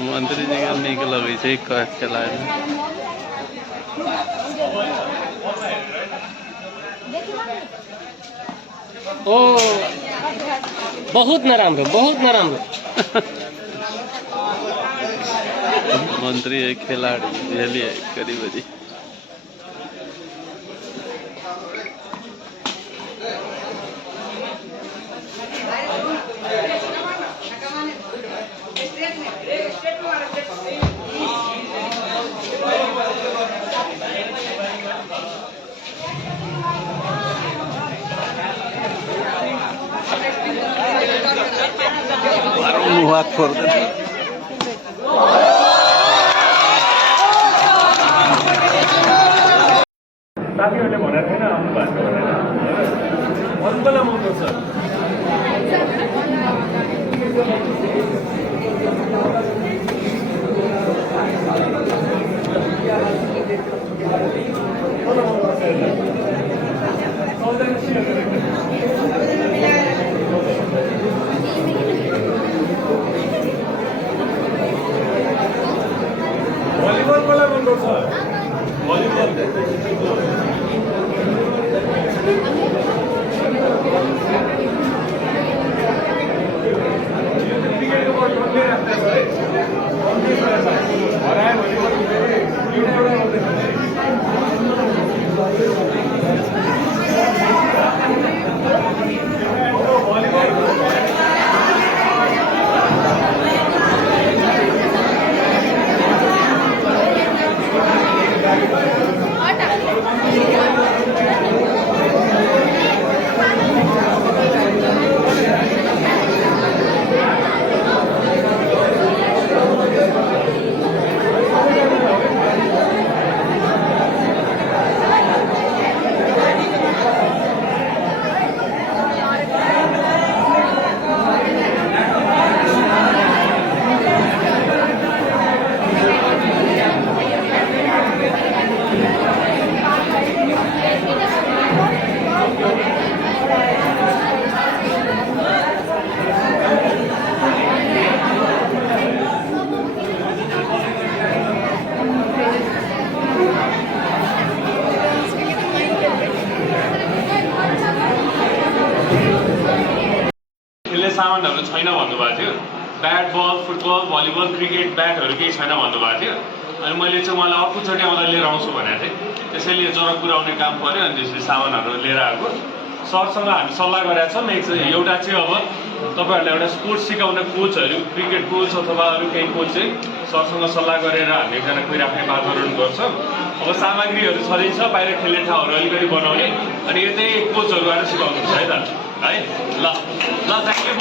मंत्री जी का निक लगे छै खेला ओ बहुत नराम्रो मंत्री है खिलाड़ी बुझलिए करीबी मुहात फोर्दैन साथीहरूले भनेको थिएन आउनु भएको भनेर अरूलाई मौका छ भलिबल मलाई मनपर्छ भलिबल सामानहरु छैन भन्नुभएको थियो ब्याट बल फुटबल भलिबल क्रिकेट ब्याटहरु केही छैन भन्नुभएको थियो अनि मैले चाहिँ उहाँलाई अर्कोचोटि आउँदा लिएर आउँछु भनेको थिएँ त्यसैले जरा पुर्याउने काम पर्यो अनि त्यसपछि सामानहरु लिएर आएको सरसँग हामी सल्लाह गरेका छौँ एउटा चाहिँ अब तपाईहरुलाई एउटा स्पोर्ट्स सिकाउने कोचहरु क्रिकेट कोच अथवा अरु केही कोच चाहिँ सरसँग सल्लाह गरेर हामी एकजना कोही राख्ने वातावरण गर्छौँ अब सामग्रीहरु छँदैछ बाहिर खेल्ने ठाउँहरु अलिकति बनाउने अनि यतै कोचहरु आएर सिकाउनुहुन्छ है त है ल ल थ्यांक यू